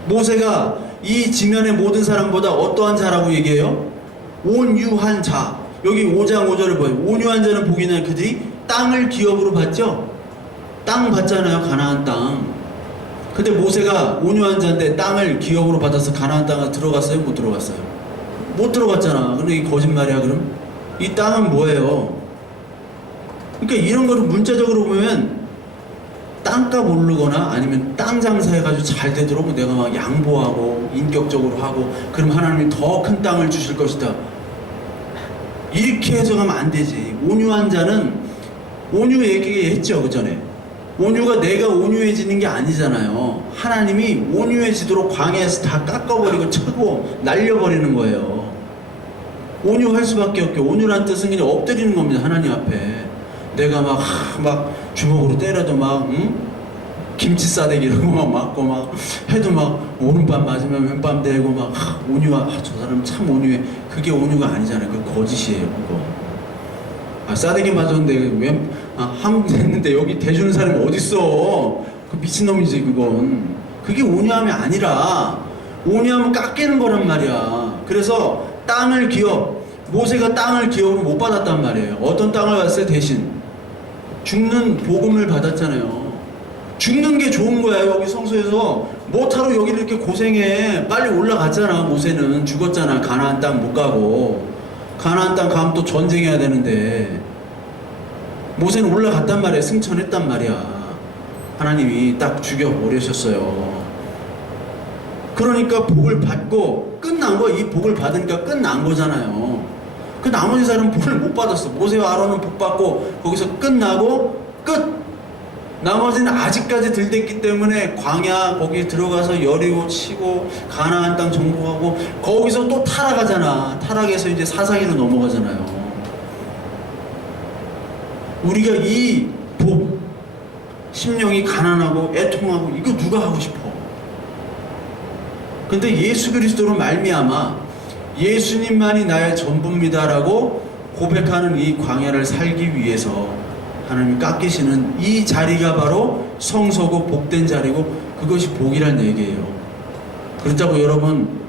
모세가 이 지면의 모든 사람보다 어떠한 자라고 얘기해요? 온유한 자. 여기 5장 5절을 봐요. 온유한 자는 복이 있나니 그들이 땅을 기업으로 받죠? 땅 받잖아요. 가나안 땅. 근데 모세가 온유한 자인데 땅을 기업으로 받아서 가나안 땅에 들어갔어요? 못 들어갔어요? 못 들어갔잖아. 근데 이게 거짓말이야 그럼? 이 땅은 뭐예요? 그러니까 이런 거를 문자적으로 보면 땅값 오르거나 아니면 땅 장사해가지고 잘 되도록 내가 막 양보하고 인격적으로 하고 그럼 하나님이 더 큰 땅을 주실 것이다. 이렇게 해석하면 안 되지. 온유한 자는 온유 얘기했죠 그 전에. 온유가 내가 온유해지는 게 아니잖아요. 하나님이 온유해지도록 광야에서 다 깎아버리고 쳐고 날려버리는 거예요. 온유할 수밖에 없게. 온유란 뜻은 그냥 엎드리는 겁니다. 하나님 앞에. 내가 막 주먹으로 때려도 김치 싸대기로 막 맞고 막 해도 막 오른밤 맞으면 왼밤 대고 막 저 사람 참 온유해. 그게 온유가 아니잖아요. 그 거짓이에요. 그거. 싸대기 맞았는데 한국 됐는데 여기 대주는 사람이 어딨어. 그 미친놈이지 그건. 그게 온유함이 아니라 온유하면 깎이는 거란 말이야. 그래서 모세가 땅을 기업으로 못 받았단 말이에요. 어떤 땅을 받았어요? 대신 죽는 복음을 받았잖아요. 죽는 게 좋은 거야. 여기 성소에서 뭐하러 여기를 이렇게 고생해. 빨리 올라갔잖아. 모세는 죽었잖아. 가나안 땅 못 가고. 가나안 땅 가면 또 전쟁해야 되는데 모세는 올라갔단 말이야. 승천했단 말이야. 하나님이 딱 죽여버리셨어요. 그러니까 복을 받고 끝난 거. 이 복을 받으니까 끝난 거잖아요. 그 나머지 사람은 복을 못 받았어. 모세와 아론은 복 받고 거기서 끝나고 끝. 나머지는 아직까지 들댔기 때문에 광야 거기 들어가서 여리고 치고 가나안 땅 정복하고 거기서 또 타락하잖아. 타락해서 이제 사사기로 넘어가잖아요. 우리가 이 복, 심령이 가난하고 애통하고 이거 누가 하고 싶어? 근데 예수 그리스도로 말미암아 예수님만이 나의 전부입니다라고 고백하는 이 광야를 살기 위해서 하나님이 깎이시는 이 자리가 바로 성소고 복된 자리고 그것이 복이란 얘기예요. 그렇다고 여러분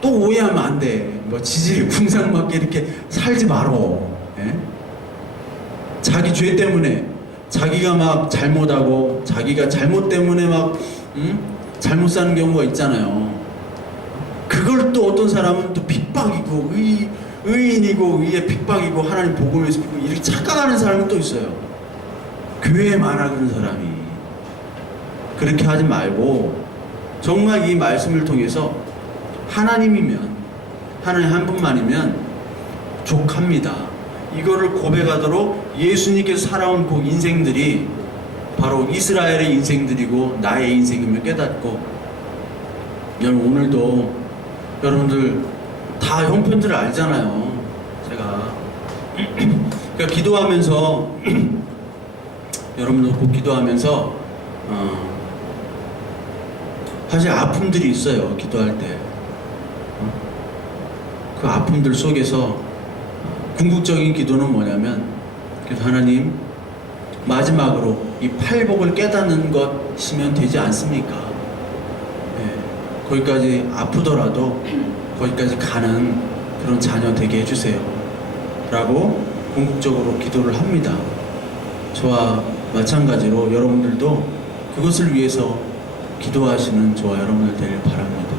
또 오해하면 안 돼. 뭐 지질이 궁상맞게 이렇게 살지 말어. 예? 자기 죄 때문에 자기가 막 잘못하고 자기가 잘못 때문에 막 잘못 사는 경우가 있잖아요. 그걸 또 어떤 사람은 또 핍박이고 의인이고 의의 핍박이고 하나님 복음에서 이렇게 착각하는 사람이 또 있어요. 교회에 많아 그런 사람이. 그렇게 하지 말고 정말 이 말씀을 통해서 하나님이면 하나님 한 분만이면 족합니다. 이거를 고백하도록 예수님께서 살아온 그 인생들이 바로 이스라엘의 인생들이고 나의 인생임을 깨닫고 여러분 오늘도 여러분들 다 형편들을 알잖아요. 제가 그러니까 기도하면서 여러분들 꼭 기도하면서 사실 아픔들이 있어요. 기도할 때 그 아픔들 속에서 궁극적인 기도는 뭐냐면 그래서 하나님 마지막으로 이 팔복을 깨닫는 것이면 되지 않습니까? 예, 거기까지 아프더라도 거기까지 가는 그런 자녀 되게 해주세요 라고 궁극적으로 기도를 합니다. 저와 마찬가지로 여러분들도 그것을 위해서 기도하시는 저와 여러분들 되길 바랍니다.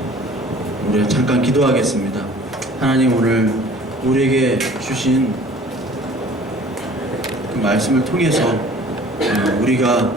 우리 잠깐 기도하겠습니다. 하나님 오늘 우리에게 주신 그 말씀을 통해서 우리가